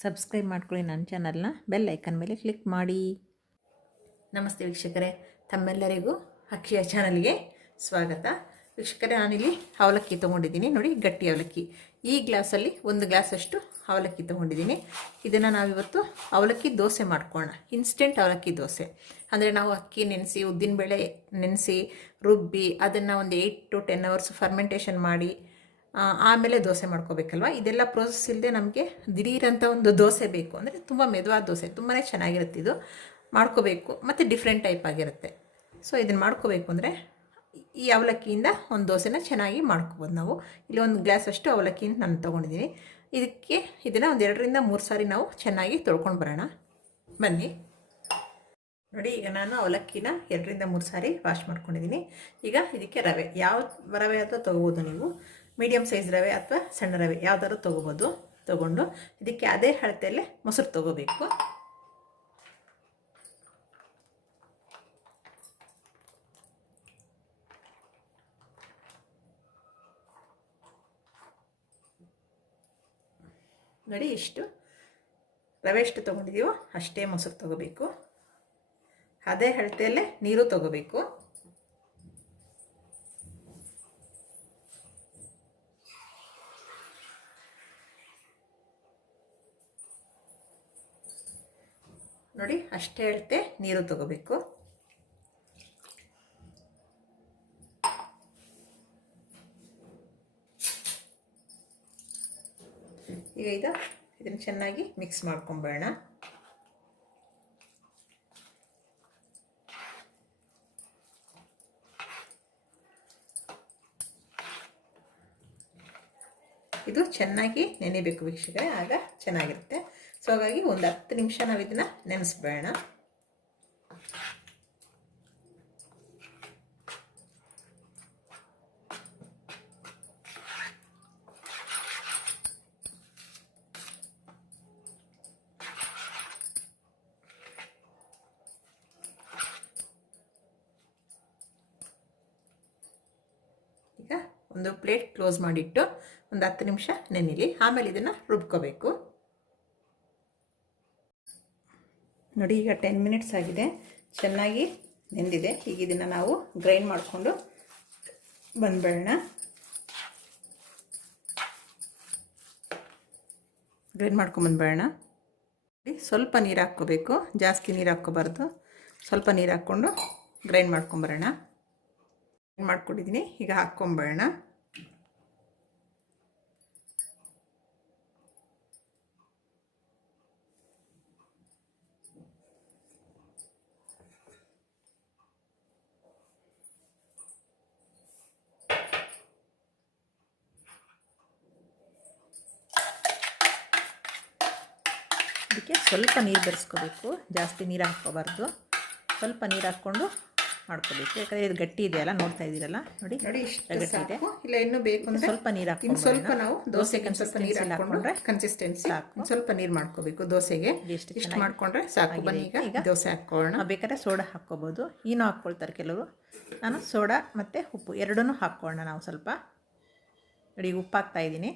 Subscribe ಮಾಡ್ಕೊಳ್ಳಿ ನನ್ನ ಚಾನಲ್ನ ಬೆಲ್ ಐಕನ್ ಮೇಲೆ ಕ್ಲಿಕ್ ಮಾಡಿ. ನಮಸ್ತೆ ವೀಕ್ಷಕರೇ. ತಮ್ಮೆಲ್ಲರಿಗೂ ಅಕ್ಷಯ ಚಾನಲ್ಗೆ ಸ್ವಾಗತ. ವೀಕ್ಷಕರೇ, ನಾನಿಲ್ಲಿ ಅವಲಕ್ಕಿ ತೊಗೊಂಡಿದ್ದೀನಿ. ನೋಡಿ, ಗಟ್ಟಿ ಅವಲಕ್ಕಿ. ಈ ಗ್ಲಾಸಲ್ಲಿ ಒಂದು ಗ್ಲಾಸಷ್ಟು ಅವಲಕ್ಕಿ ತೊಗೊಂಡಿದ್ದೀನಿ. ಇದನ್ನು ನಾವಿವತ್ತು ಅವಲಕ್ಕಿ ದೋಸೆ ಮಾಡ್ಕೊಳ್ಳೋಣ. ಇನ್ಸ್ಟೆಂಟ್ ಅವಲಕ್ಕಿ ದೋಸೆ. ಅಂದರೆ ನಾವು ಅಕ್ಕಿ ನೆನೆಸಿ ಉದ್ದಿನಬೇಳೆ ನೆನೆಸಿ, ರುಬ್ಬಿ, ಅದನ್ನು ಒಂದು eight to ten hours fermentation ಮಾಡಿ ಆಮೇಲೆ ದೋಸೆ ಮಾಡ್ಕೋಬೇಕಲ್ವ? ಇದೆಲ್ಲ ಪ್ರೋಸೆಸ್ ಇಲ್ಲದೆ ನಮಗೆ ದಿಢೀರಂಥ ಒಂದು ದೋಸೆ ಬೇಕು. ಅಂದರೆ ತುಂಬ ಮೆದುವಾದ ದೋಸೆ. ತುಂಬಾ ಚೆನ್ನಾಗಿರುತ್ತೆ ಇದು. ಮಾಡ್ಕೋಬೇಕು. ಮತ್ತು ಡಿಫ್ರೆಂಟ್ ಟೈಪ್ ಆಗಿರುತ್ತೆ. ಸೊ ಇದನ್ನು ಮಾಡ್ಕೋಬೇಕು ಅಂದರೆ ಈ ಅವಲಕ್ಕಿಯಿಂದ ಒಂದು ದೋಸೆನ ಚೆನ್ನಾಗಿ ಮಾಡ್ಕೋಬೋದು ನಾವು. ಇಲ್ಲಿ ಒಂದು ಗ್ಲಾಸ್ ಅಷ್ಟು ಅವಲಕ್ಕಿನ ನಾನು ತೊಗೊಂಡಿದ್ದೀನಿ. ಇದಕ್ಕೆ ಇದನ್ನು ಒಂದು ಎರಡರಿಂದ ಮೂರು ಸಾರಿ ನಾವು ಚೆನ್ನಾಗಿ ತೊಳ್ಕೊಂಡು ಬರೋಣ. ಬನ್ನಿ. ನೋಡಿ, ಈಗ ನಾನು ಅವಲಕ್ಕಿನ ಎರಡರಿಂದ ಮೂರು ಸಾರಿ ವಾಶ್ ಮಾಡ್ಕೊಂಡಿದ್ದೀನಿ. ಈಗ ಇದಕ್ಕೆ ರವೆ. ಯಾವ ರವೆ ಅಂತ ತೊಗೋಬೋದು ನೀವು. ಮೀಡಿಯಮ್ ಸೈಜ್ ರವೆ ಅಥವಾ ಸಣ್ಣ ರವೆ ಯಾವ್ದಾದ್ರು ತೊಗೋಬೋದು. ತೊಗೊಂಡು ಇದಕ್ಕೆ ಅದೇ ಅಳತೆಯಲ್ಲೇ ಮೊಸರು ತೊಗೋಬೇಕು. ನೋಡಿ ಇಷ್ಟು ರವೆ ಎಷ್ಟು ತೊಗೊಂಡಿದ್ದೀವೋ ಅಷ್ಟೇ ಮೊಸರು ತೊಗೋಬೇಕು. ಅದೇ ಅಳತೆಯಲ್ಲೇ ನೀರು ತಗೋಬೇಕು. ನೋಡಿ, ಅಷ್ಟೇ ಹೇಳ್ತೆ ನೀರು ತಗೋಬೇಕು. ಈಗ ಇದು, ಇದನ್ನು ಚೆನ್ನಾಗಿ ಮಿಕ್ಸ್ ಮಾಡ್ಕೊಂಬೇಡ ಇದು ಚೆನ್ನಾಗಿ ನೆನೆಬೇಕು ವೀಕ್ಷಕರೇ, ಆಗ ಚೆನ್ನಾಗಿರುತ್ತೆ. ಸೊ ಹಾಗಾಗಿ ಒಂದು ಹತ್ತು ನಿಮಿಷ ನಾವು ಇದನ್ನ ನೆನೆಸ್ಬೇಡ. ಈಗ ಒಂದು ಪ್ಲೇಟ್ ಕ್ಲೋಸ್ ಮಾಡಿಟ್ಟು ಒಂದು ಹತ್ತು ನಿಮಿಷ ನೆನಿಲಿ ಆಮೇಲೆ ಇದನ್ನು ರುಬ್ಕೋಬೇಕು. ನೋಡಿ, ಈಗ ಟೆನ್ ಮಿನಿಟ್ಸ್ ಆಗಿದೆ. ಚೆನ್ನಾಗಿ ನೆಂದಿದೆ. ಈಗ ಇದನ್ನು ನಾವು ಗ್ರೈಂಡ್ ಮಾಡಿಕೊಂಡು ಬಂದ್ಬಿಡೋಣ ಗ್ರೈಂಡ್ ಮಾಡ್ಕೊಂಬಂದ್ಬೇಡ ಸ್ವಲ್ಪ ನೀರು ಹಾಕ್ಕೋಬೇಕು. ಜಾಸ್ತಿ ನೀರು ಹಾಕ್ಕೋಬಾರ್ದು. ಸ್ವಲ್ಪ ನೀರು ಹಾಕ್ಕೊಂಡು ಗ್ರೈಂಡ್ ಮಾಡ್ಕೊಂಬರೋಣ ಮಾಡ್ಕೊಂಡಿದ್ದೀನಿ ಈಗ ಹಾಕ್ಕೊಂಬೇಡ ಇದಕ್ಕೆ ಸ್ವಲ್ಪ ನೀರು ಬೆರೆಸ್ಕೋಬೇಕು. ಜಾಸ್ತಿ ನೀರು ಹಾಕ್ಕೋಬಾರ್ದು. ಸ್ವಲ್ಪ ನೀರು ಹಾಕ್ಕೊಂಡು ಮಾಡ್ಕೋಬೇಕು. ಯಾಕಂದರೆ ಇದು ಗಟ್ಟಿ ಇದೆಯಲ್ಲ ನೋಡ್ತಾ ಇದ್ದೀರಲ್ಲ? ನೋಡಿ ನೋಡಿ ಇಷ್ಟು ಗಟ್ಟಿ ಇದೆ. ಇಲ್ಲ ಇನ್ನೂ ಬೇಕು ಅಂದ್ರೆ ಸ್ವಲ್ಪ ನೀರು ಹಾಕಿ ಸ್ವಲ್ಪ ನಾವು ದೋಸೆಗೆ ಸ್ವಲ್ಪ ನೀರು ಹಾಕೊಂಡ್ರೆ ಕನ್ಸಿಸ್ಟೆನ್ಸಿ ಸಾಕು. ಸ್ವಲ್ಪ ನೀರು ಮಾಡ್ಕೋಬೇಕು ದೋಸೆಗೆ. ಎಷ್ಟು ಇಷ್ಟು ಮಾಡ್ಕೊಂಡ್ರೆ ಸಾಕು. ಬನ್ನಿ ಈಗ ಈಗ ದೋಸೆ ಹಾಕ್ಕೊಳ್ಳೋಣ. ಬೇಕಾದ್ರೆ ಸೋಡಾ ಹಾಕ್ಕೋಬೋದು. ಏನು ಹಾಕ್ಕೊಳ್ತಾರೆ ಕೆಲವರು. ನಾನು ಸೋಡಾ ಮತ್ತು ಉಪ್ಪು. ಎರಡನ್ನೂ ಹಾಕ್ಕೊಳ್ಳೋಣ ನಾವು ಸ್ವಲ್ಪ. ನೋಡಿ ಉಪ್ಪು ಹಾಕ್ತಾ ಇದ್ದೀನಿ.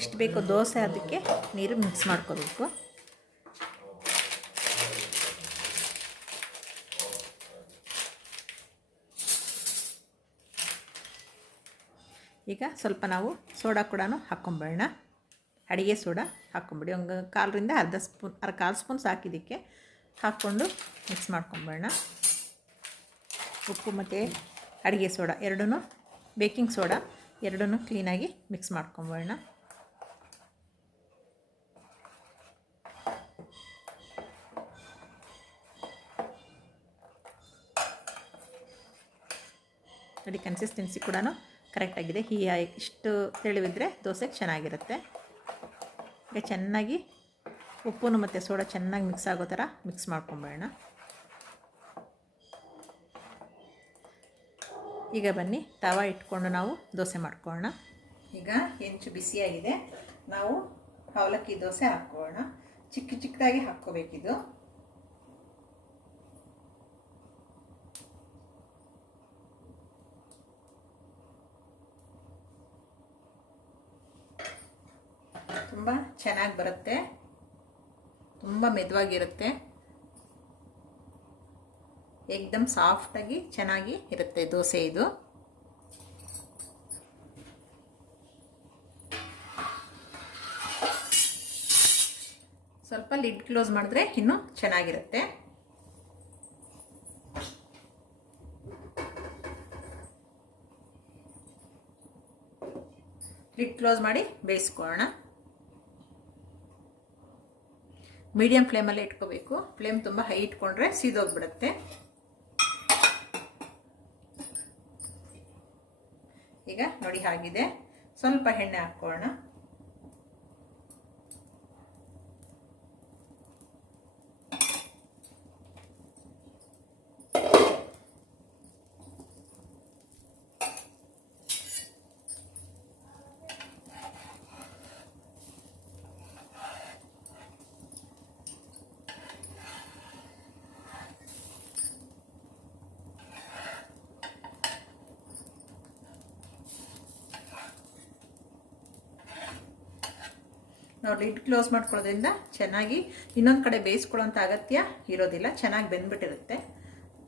ಎಷ್ಟು ಬೇಕೋ ದೋಸೆ ಅದಕ್ಕೆ ನೀರು ಮಿಕ್ಸ್ ಮಾಡ್ಕೋಬೇಕು. ಈಗ ಸ್ವಲ್ಪ ನಾವು ಸೋಡಾ ಕೂಡ ಹಾಕ್ಕೊಂಬಿಡೋಣ ಅಡಿಗೆ ಸೋಡಾ ಹಾಕ್ಕೊಂಬಿಡಿ ಒಂದು ಕಾಲರಿಂದ ಅರ್ಧ ಸ್ಪೂನ್, ಅರ್ಧ ಕಾಲು ಸ್ಪೂನ್ ಸಾಕಿದ್ದಕ್ಕೆ ಹಾಕ್ಕೊಂಡು ಮಿಕ್ಸ್ ಮಾಡ್ಕೊಂಬಿಡೋಣ ಉಪ್ಪು ಮತ್ತು ಅಡುಗೆ ಸೋಡಾ ಎರಡೂ ಬೇಕಿಂಗ್ ಸೋಡಾ ಎರಡೂ ಕ್ಲೀನಾಗಿ ಮಿಕ್ಸ್ ಮಾಡ್ಕೊಂಬೇಡ ನೋಡಿ ಕನ್ಸಿಸ್ಟೆನ್ಸಿ ಕೂಡ ಕರೆಕ್ಟಾಗಿದೆ ಹೀ ಇಷ್ಟು ತೆಳುವಿದ್ರೆ ದೋಸೆ ಚೆನ್ನಾಗಿರುತ್ತೆ. ಈಗ ಚೆನ್ನಾಗಿ ಉಪ್ಪು ಮತ್ತು ಸೋಡಾ ಚೆನ್ನಾಗಿ ಮಿಕ್ಸ್ ಆಗೋ ಥರ ಮಿಕ್ಸ್ ಮಾಡ್ಕೊಂಬೇಡ ಈಗ ಬನ್ನಿ, ತವ ಇಟ್ಕೊಂಡು ನಾವು ದೋಸೆ ಮಾಡ್ಕೊಳ್ಳೋಣ. ಈಗ ಹೆಂಚು ಬಿಸಿಯಾಗಿದೆ. ನಾವು ಅವಲಕ್ಕಿ ದೋಸೆ ಹಾಕ್ಕೊಳ್ಳೋಣ. ಚಿಕ್ಕ ಚಿಕ್ಕದಾಗಿ ಹಾಕ್ಕೋಬೇಕಿದು. ತುಂಬ ಚೆನ್ನಾಗಿ ಬರುತ್ತೆ. ತುಂಬ ಮೆದುವಾಗಿರುತ್ತೆ. ಎಕ್ದಮ್ ಸಾಫ್ಟಾಗಿ ಚೆನ್ನಾಗಿ ಇರುತ್ತೆ ದೋಸೆ ಇದು. ಸ್ವಲ್ಪ ಲಿಡ್ ಕ್ಲೋಸ್ ಮಾಡಿದ್ರೆ ಇನ್ನೂ ಚೆನ್ನಾಗಿರುತ್ತೆ. ಲಿಡ್ ಕ್ಲೋಸ್ ಮಾಡಿ ಬೇಯಿಸ್ಕೊಳ್ಳೋಣ. ಮೀಡಿಯಂ ಫ್ಲೇಮಲ್ಲೇ ಇಟ್ಕೋಬೇಕು. ಫ್ಲೇಮ್ ತುಂಬ ಹೈ ಇಟ್ಕೊಂಡ್ರೆ ಸೀದೋಗ್ಬಿಡುತ್ತೆ. ಈಗ ನೋಡಿ ಹಾಗಿದೆ. ಸ್ವಲ್ಪ ಎಣ್ಣೆ ಹಾಕ್ಕೊಳ್ಳೋಣ ನಾವು ಲಿಡ್ ಕ್ಲೋಸ್ ಮಾಡ್ಕೊಳ್ಳೋದ್ರಿಂದ ಚೆನ್ನಾಗಿ ಇನ್ನೊಂದು ಕಡೆ ಬೇಯಿಸ್ಕೊಳ್ಳೋಂಥ ಅಗತ್ಯ ಇರೋದಿಲ್ಲ, ಚೆನ್ನಾಗಿ ಬೆಂದ್ಬಿಟ್ಟಿರುತ್ತೆ.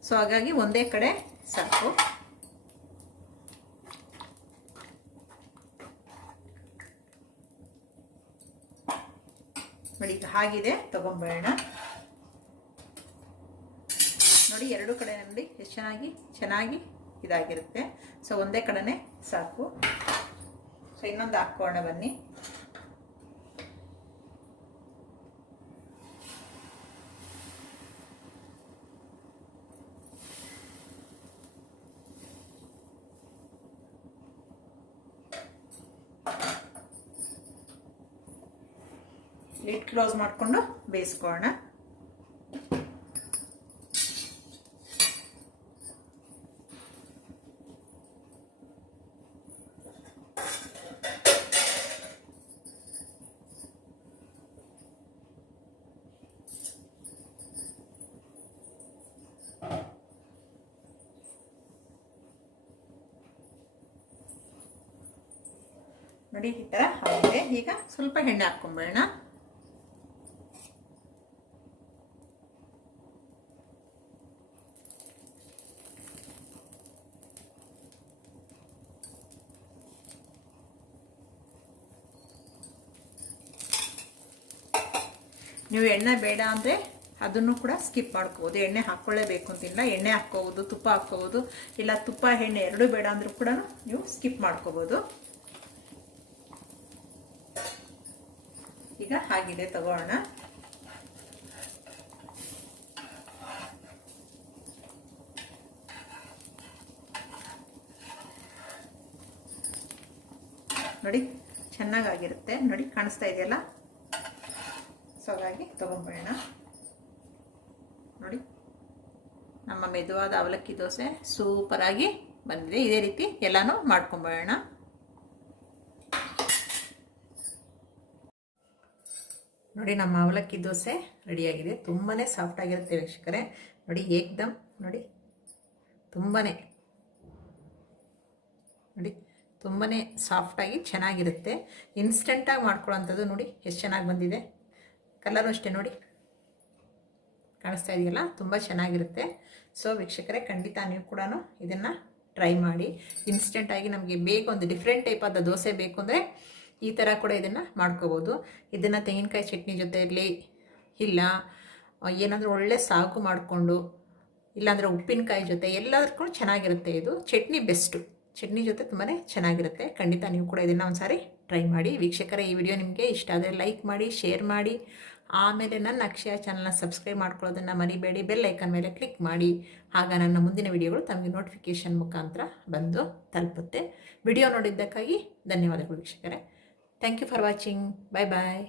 ಸೊ ಹಾಗಾಗಿ ಒಂದೇ ಕಡೆ ಸಾಕು. ನೋಡಿ ಹಾಗಿದೆ ತೊಗೊಂಬೇಡ ನೋಡಿ, ಎರಡು ಕಡೆ ನೋಡಿ, ಎಷ್ಟು ಚೆನ್ನಾಗಿ ಚೆನ್ನಾಗಿ ಇದಾಗಿರುತ್ತೆ. ಸೊ ಒಂದೇ ಕಡೆನೇ ಸಾಕು. ಸೊ ಇನ್ನೊಂದು ಹಾಕೋಣ ಬನ್ನಿ. ಲಿಡ್ ಕ್ಲೋಸ್ ಮಾಡಿಕೊಂಡು ಬೇಯಿಸ್ಕೊಳ್ಳೋಣ. ನೋಡಿ ಈ ಥರ ಆಗಿದೆ. ಈಗ ಸ್ವಲ್ಪ ಎಣ್ಣೆ ಹಾಕ್ಕೊಂಬೇಡ ನೀವು ಎಣ್ಣೆ ಬೇಡ ಅಂದರೆ ಅದನ್ನು ಕೂಡ ಸ್ಕಿಪ್ ಮಾಡ್ಕೋಬೋದು. ಎಣ್ಣೆ ಹಾಕ್ಕೊಳ್ಳೇಬೇಕು ಅಂತಿಲ್ಲ ಎಣ್ಣೆ ಹಾಕ್ಕೋಬೋದು ತುಪ್ಪ ಹಾಕ್ಕೋಬೋದು ಇಲ್ಲ ತುಪ್ಪ, ಎಣ್ಣೆ ಎರಡೂ ಬೇಡ ಅಂದರೂ ಕೂಡ ನೀವು ಸ್ಕಿಪ್ ಮಾಡ್ಕೋಬೋದು. ಈಗ ಆಗಿದೆ ತಗೋಣ. ನೋಡಿ, ಚೆನ್ನಾಗಾಗಿರುತ್ತೆ. ನೋಡಿ, ಕಾಣಿಸ್ತಾ ಇದೆಯಲ್ಲ? ಸೊ ಹಾಗಾಗಿ ತೊಗೊಂಬೋಣ ನೋಡಿ, ನಮ್ಮ ಮೆದುವಾದ ಅವಲಕ್ಕಿ ದೋಸೆ ಸೂಪರಾಗಿ ಬಂದಿದೆ. ಇದೇ ರೀತಿ ಎಲ್ಲನೂ ಮಾಡ್ಕೊಂಬೋಣ ನೋಡಿ, ನಮ್ಮ ಅವಲಕ್ಕಿ ದೋಸೆ ರೆಡಿಯಾಗಿದೆ. ತುಂಬಾ ಸಾಫ್ಟಾಗಿರುತ್ತೆ ವೀಕ್ಷಕರೇ. ನೋಡಿ ಏಕ್ದಮ್ ನೋಡಿ ತುಂಬಾ ನೋಡಿ ತುಂಬಾ ಸಾಫ್ಟಾಗಿ ಚೆನ್ನಾಗಿರುತ್ತೆ. ಇನ್ಸ್ಟೆಂಟಾಗಿ ಮಾಡ್ಕೊಳ್ಳೋಂಥದ್ದು ನೋಡಿ, ಎಷ್ಟು ಚೆನ್ನಾಗಿ ಬಂದಿದೆ. ಕಲರು ಅಷ್ಟೇ ನೋಡಿ. ಕಾಣಿಸ್ತಾ ಇದೆಯಲ್ಲ? ತುಂಬ ಚೆನ್ನಾಗಿರುತ್ತೆ. ಸೊ ವೀಕ್ಷಕರೇ, ಖಂಡಿತ ನೀವು ಕೂಡ ಇದನ್ನು ಟ್ರೈ ಮಾಡಿ. ಇನ್ಸ್ಟೆಂಟಾಗಿ ನಮಗೆ ಬೇಕೊಂದು ಒಂದು ಡಿಫ್ರೆಂಟ್ ಟೈಪ್ ಆದ ದೋಸೆ ಬೇಕು ಅಂದರೆ ಈ ಥರ ಕೂಡ ಇದನ್ನು ಮಾಡ್ಕೋಬೋದು. ಇದನ್ನು ತೆಂಗಿನಕಾಯಿ ಚಟ್ನಿ ಜೊತೆ ಇರಲಿ ಇಲ್ಲ, ಏನಾದರೂ ಒಳ್ಳೆ ಸಾಗು ಮಾಡಿಕೊಂಡು, ಇಲ್ಲಾಂದರೆ ಉಪ್ಪಿನಕಾಯಿ ಜೊತೆ, ಎಲ್ಲದಕ್ಕೂ ಚೆನ್ನಾಗಿರುತ್ತೆ ಇದು. ಚಟ್ನಿ ಬೆಸ್ಟು ಚಟ್ನಿ ಜೊತೆ ತುಂಬಾ ಚೆನ್ನಾಗಿರುತ್ತೆ. ಖಂಡಿತ ನೀವು ಕೂಡ ಇದನ್ನು ಒಂದು ಸಾರಿ ಟ್ರೈ ಮಾಡಿ. ವೀಕ್ಷಕರ, ಈ ವಿಡಿಯೋ ನಿಮಗೆ ಇಷ್ಟ ಆದರೆ ಲೈಕ್ ಮಾಡಿ ಶೇರ್ ಮಾಡಿ. ಆಮೇಲೆ ನನ್ನ ಅಕ್ಷಯ ಚಾನಲ್ನ ಸಬ್ಸ್ಕ್ರೈಬ್ ಮಾಡ್ಕೊಳ್ಳೋದನ್ನು ಮರಿಬೇಡಿ ಬೆಲ್ ಐಕನ್ ಮೇಲೆ ಕ್ಲಿಕ್ ಮಾಡಿ. ಆಗ ನನ್ನ ಮುಂದಿನ ವಿಡಿಯೋಗಳು ತಮಗೆ ನೋಟಿಫಿಕೇಷನ್ ಮುಖಾಂತರ ಬಂದು ತಲುಪುತ್ತೆ. ವಿಡಿಯೋ ನೋಡಿದ್ದಕ್ಕಾಗಿ ಧನ್ಯವಾದಗಳು ವೀಕ್ಷಕರೇ. Thank you for watching bye bye